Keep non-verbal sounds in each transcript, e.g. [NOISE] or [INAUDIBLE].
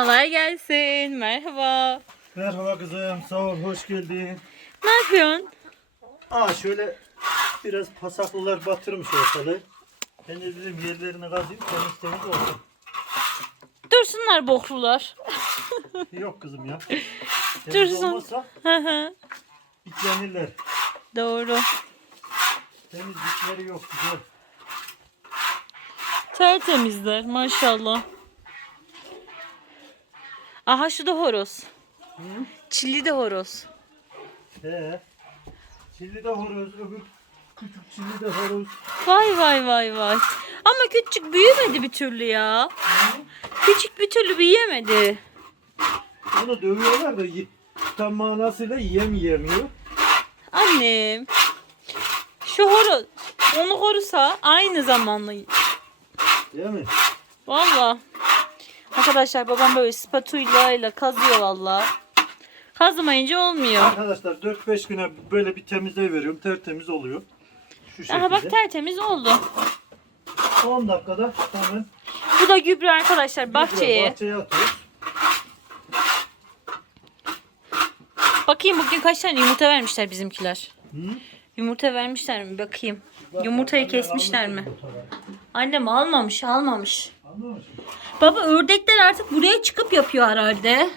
Kolay gelsin. Merhaba. Merhaba kızım, sağ ol, hoş geldin. Ne yapıyorsun? Aa şöyle biraz pasaklılar batırmış ortalığı. Ben de dedim yerlerini kazıyım, temiz temiz olsun. Dursunlar boklular. [LAUGHS] Yok kızım ya. Temiz Dursun. olmazsa Hı hı. bitlenirler. Doğru. Temiz bitleri yok güzel. Tertemizler maşallah. Aha şu da horoz. Çilli de horoz. He. Çilli de horoz, öbür küçük çilli de horoz. Vay vay vay vay. Ama küçük büyümedi bir türlü ya. Küçük bir türlü büyüyemedi. Onu dövüyorlar da tam manasıyla yem yemiyor. Annem. Şu horoz onu korusa aynı zamanlı. Değil mi? Valla. Arkadaşlar babam böyle spatula ile kazıyor valla. Kazmayınca olmuyor. Arkadaşlar 4-5 güne böyle bir temizle veriyorum. Tertemiz oluyor. Şu şekilde. Aha bak tertemiz oldu. 10 dakikada hemen Bu da gübre arkadaşlar bahçeye. bahçeye atıyoruz. Bakayım bugün kaç tane yumurta vermişler bizimkiler. Hı? Yumurta vermişler mi bakayım. Yumurtayı kesmişler mi? Annem almamış almamış. Anladın mı? Baba ördekler artık buraya çıkıp yapıyor herhalde.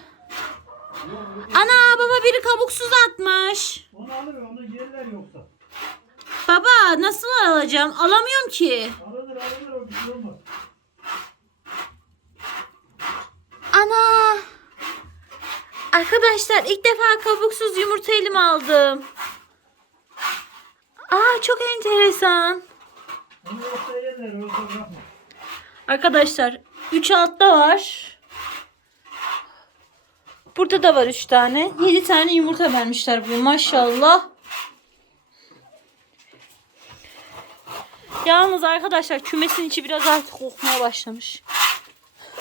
Ana baba biri kabuksuz atmış. Onu alır onu yerler yoksa. Baba nasıl alacağım? Alamıyorum ki. Alınır alınır o bir şey olmaz. Ana. Arkadaşlar ilk defa kabuksuz yumurta elime aldım. Aa çok enteresan. Onu yoksa yerler yoksa bırakma. Arkadaşlar 3 altta var. Burada da var 3 tane. 7 tane yumurta vermişler bu maşallah. Yalnız arkadaşlar kümesin içi biraz artık kokmaya başlamış.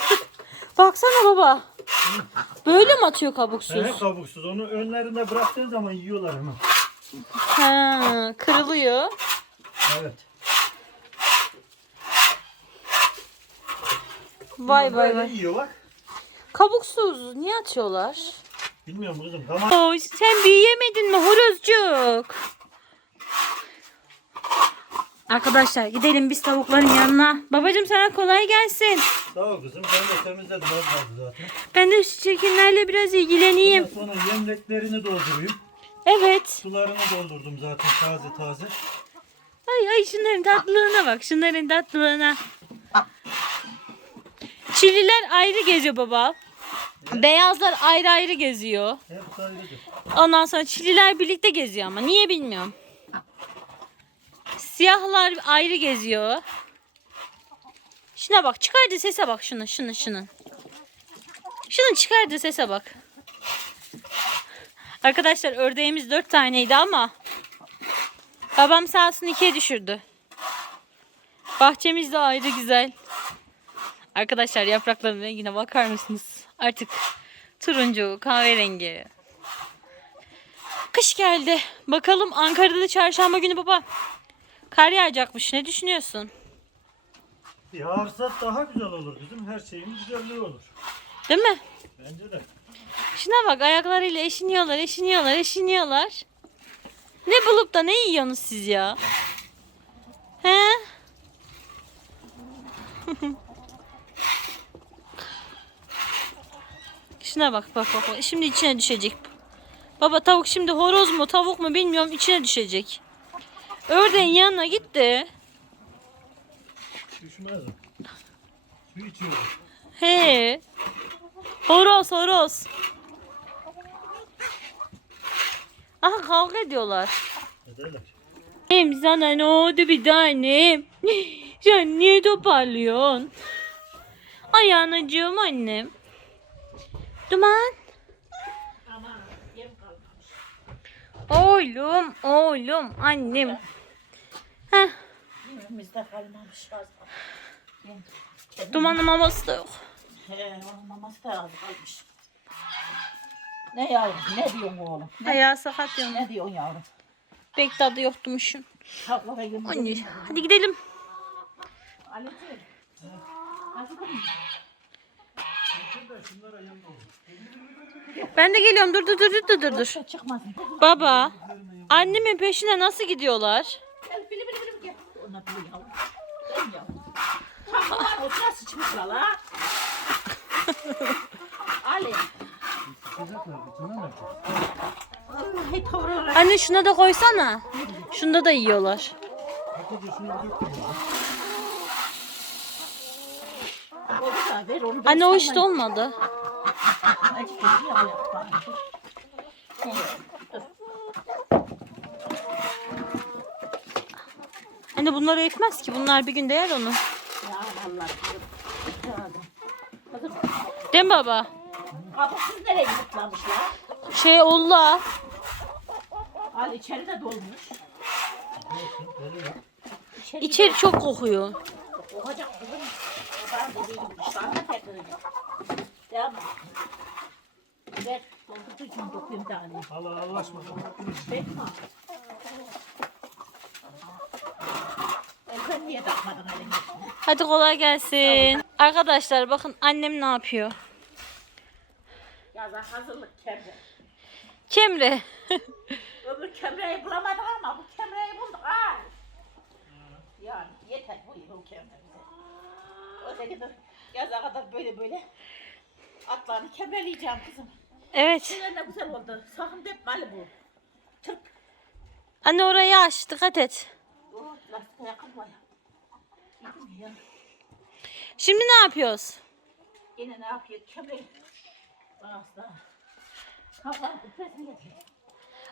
[LAUGHS] Baksana baba. Böyle mi atıyor kabuksuz? He kabuksuz onu önlerinde bıraktığın zaman yiyorlar hemen. Ha, kırılıyor. Evet. Vay vay vay. yiyorlar. Kabuksuz niye atıyorlar? Bilmiyorum kızım tamam. Oo, sen büyüyemedin mi horozcuk? Arkadaşlar gidelim biz tavukların yanına. Babacım sana kolay gelsin. Sağ ol kızım ben de temizledim az kaldı zaten. Ben de şu çirkinlerle biraz ilgileneyim. Ondan sonra yemleklerini doldurayım. Evet. Sularını doldurdum zaten taze taze. Ay ay şunların tatlılığına bak. Şunların tatlılığına. Çilliler ayrı geziyor baba. Beyazlar ayrı ayrı geziyor. Ondan sonra çilliler birlikte geziyor ama niye bilmiyorum. Siyahlar ayrı geziyor. Şuna bak çıkardı sese bak şunu şunu şunun. Şunun çıkardı sese bak. Arkadaşlar ördeğimiz dört taneydi ama babam sağ olsun ikiye düşürdü. Bahçemiz de ayrı güzel. Arkadaşlar yaprakların rengine bakar mısınız? Artık turuncu, kahverengi. Kış geldi. Bakalım Ankara'da da çarşamba günü baba. Kar yağacakmış. Ne düşünüyorsun? Yağarsa daha güzel olur kızım. Her şeyin güzelliği olur. Değil mi? Bence de. Şuna bak ayaklarıyla eşiniyorlar, eşiniyorlar, eşiniyorlar. Ne bulup da ne yiyorsunuz siz ya? He? [LAUGHS] Şuna bak bak bak. bak. Şimdi içine düşecek. Baba tavuk şimdi horoz mu tavuk mu bilmiyorum içine düşecek. Ördeğin yanına gitti. Düşmez. Su içiyor. He. Horoz horoz. Aha kavga ediyorlar. Ederler. Hem sana ne oldu bir tanem? [LAUGHS] Sen niye toparlıyorsun? Ay anacığım annem. Duman. Oğlum, oğlum, annem. Heh, kalmamış az. dumanın maması da yok. He, onun maması da az kalmış. Ne yavrum, ne diyorsun oğlum? Ayağı sakat yanı. ne diyorsun yavrum? Pek tadı yoktumuşum. Tavuklara yemin Anne, hadi gidelim. Anneciğim. Hazır? Ben de geliyorum. Dur dur dur dur dur dur. Çıkmasın. Baba, annemin peşine nasıl gidiyorlar? Gel bili bili bili gel. Ona bili yavrum. Gel yavrum. Tam var o sıra sıçmış valla. Ali. Vallahi tavırlar. Anne şuna da koysana. Şunda da yiyorlar. Ver onu. Anne o işte olmadı. Acı kötü. Anne bunları etmez ki. Bunlar bir günde yer onu. Ya. Değil mi baba? Kapısız nereye yıklamışlar? Şey olla. Al içeri de dolmuş. İçeri, çok kokuyor. Olacak kızım. Ben de değilim. Sana tekrar. Devam. Ver. Doldurucu için da alayım. Allah Allah aşkına. Bekma. Sen niye takmadın elini? Hadi kolay gelsin. Arkadaşlar bakın annem ne yapıyor. Yaza hazırlık kemre. Kemre. [LAUGHS] Öbür kemreyi bulamadık ama bu kemreyi bulduk ha. Yani yeter bu yıl kemre bize. Öteki de yaza kadar böyle böyle atlarını kemreleyeceğim kızım. Evet. Şeyler ne güzel oldu. Sakın depmeli bu. Türk. Anne orayı aç. Dikkat et. Oh, lastiğe ya. Şimdi ne yapıyoruz? Yine ne yapıyor? Kemreyi. Asla. Kafanın üstesine getir.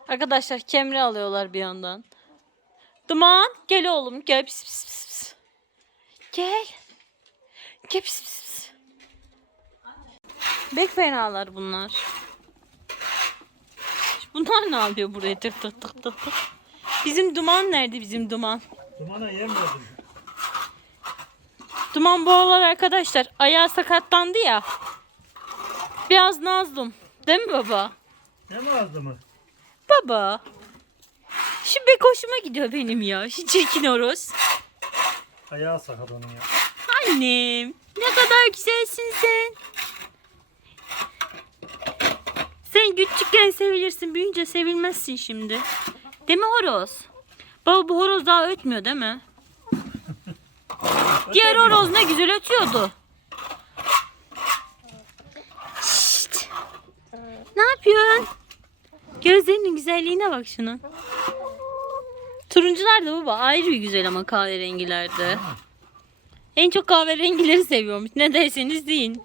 Arkadaşlar kemre alıyorlar bir yandan. Duman gel oğlum gel. Pis, pis, pis, pis. Gel. Gel pis, pis, pis. Bek fenalar bunlar. Bunlar ne yapıyor buraya tık tık tık tık tık. Bizim duman nerede bizim duman? Dumana yem verdim. Duman bu aralar arkadaşlar ayağı sakatlandı ya. Biraz nazlım. Değil mi baba? Ne mı? Baba. Şu bek hoşuma gidiyor benim ya. Şu çirkin horoz. Ayağı sakat onun ya. Annem. Ne kadar güzelsin sen. Sen küçükken sevilirsin. Büyünce sevilmezsin şimdi. Değil mi horoz? Baba bu horoz daha ötmüyor değil mi? [LAUGHS] Diğer horoz ne güzel ötüyordu. Şşt. Ne yapıyorsun? Gözlerinin güzelliğine bak şunun. Turuncular da baba ayrı bir güzel ama kahverengilerde. En çok kahverengileri seviyormuş. Ne derseniz deyin.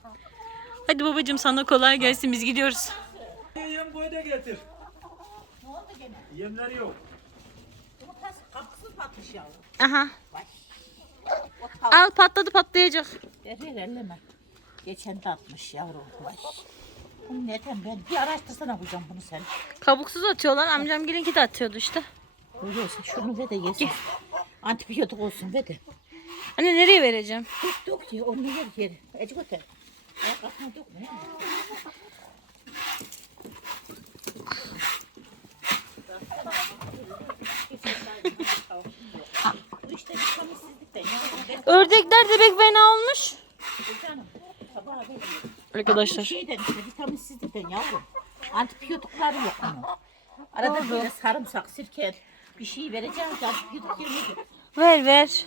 Hadi babacığım sana kolay gelsin biz gidiyoruz. Yem koy da getir. Ne oldu gene? Yemleri yok. Kapısız patmış yavrum. Aha. Al patladı patlayacak. Ver ver elleme. Geçen de atmış yavrum. Vay. Bu neden ben? Bir araştırsana hocam bunu sen. Kabuksuz atıyorlar. Amcam gelinki de atıyordu işte. Görüyorsun şunu ver de yesin. Antibiyotik olsun ver de. Anne nereye vereceğim? Dök diye onu yer yer. Ecik öter. Ayak altına dökme. işte Ördekler de pek fena olmuş. canım. Arkadaşlar. şeyden işte vitaminsizlikten yavrum. Antibiyotikları yok onun. Arada böyle sarımsak, sirke bir şey vereceğim antibiyotik yerine Ver ver.